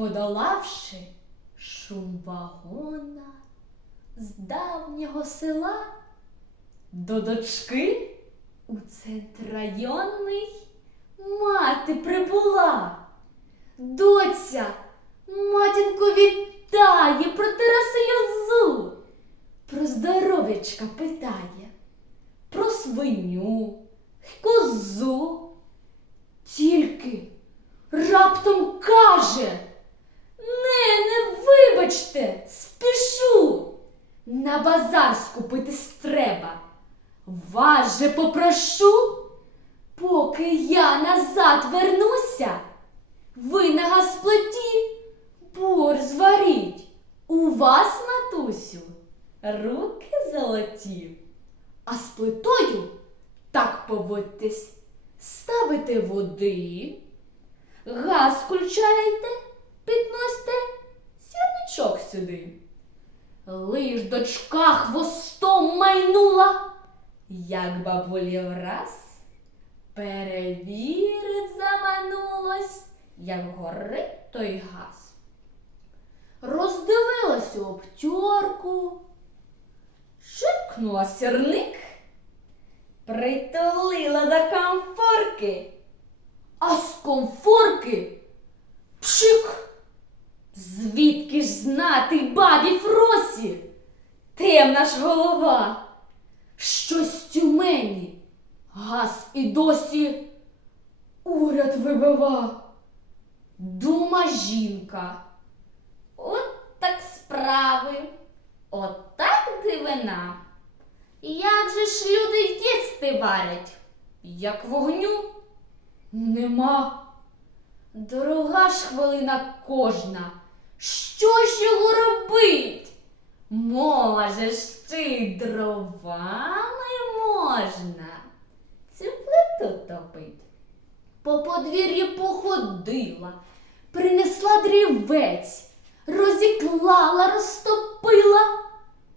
подолавши шум вагона з давнього села до дочки у центр районний мати прибула. Доця, матінко вітає, протира сльозу, про здоров'ячка питає, про свиню, козу. Тільки раптом каже, Вас же попрошу, поки я назад вернуся, ви на газплиті бор зваріть. У вас, матусю, руки золоті. А з плитою так поводьтесь, ставите води, газ включаєте, підносите сірничок сюди. Лиш дочка хвостом майнула, як бабулі враз, перевірить заманулось, як горить той газ. Роздивилась у обтьорку, ширкнула сірник, притулила до комфорки, а з комфорки пшик. Звідки ж знати бабі Фросі? Темна ж голова. Щось в тюмені. Газ і досі уряд вибива. Дума жінка. От так справи, от так дивина. Як же ж люди їсти варять, як вогню нема. Дорога ж хвилина кожна. Що ж його робить? Може ж ти дровами можна. По подвір'ї походила, принесла дрівець, розіклала, розтопила.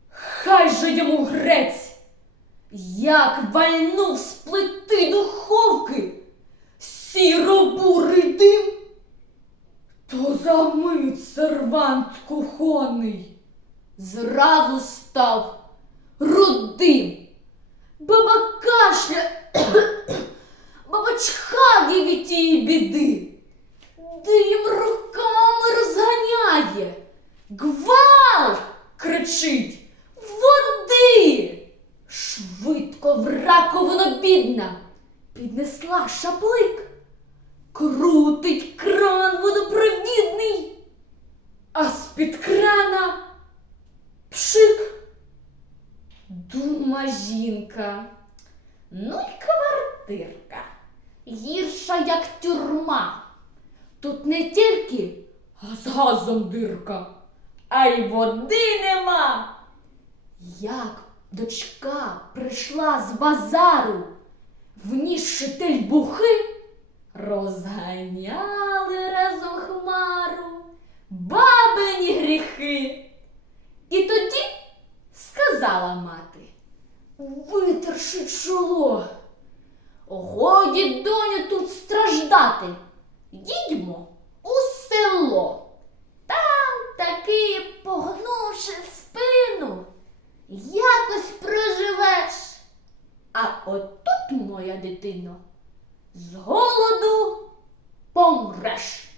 Хай же йому грець, як вальнув з плити духовки сіро-бурий дим, то за мить сервант кухонний зразу став рудим. Баба біди, дим руками розганяє, гвалт кричить, води. Швидко в раковину бідна. Піднесла шаплик, крутить кран водопровідний, а з-під крана пшик. Дума жінка, ну й квартирка, гірша, як тюрма. Тут не тільки з газом дирка, а й води нема. Як дочка прийшла з базару, внісши тельбухи, розганяли разом хмару бабині гріхи. І тоді сказала мати, витерши чоло, Годі, доню, тут страждати. Їдьмо у село. Там таки, погнувши спину, якось проживеш. А отут, моя дитино, з голоду помреш.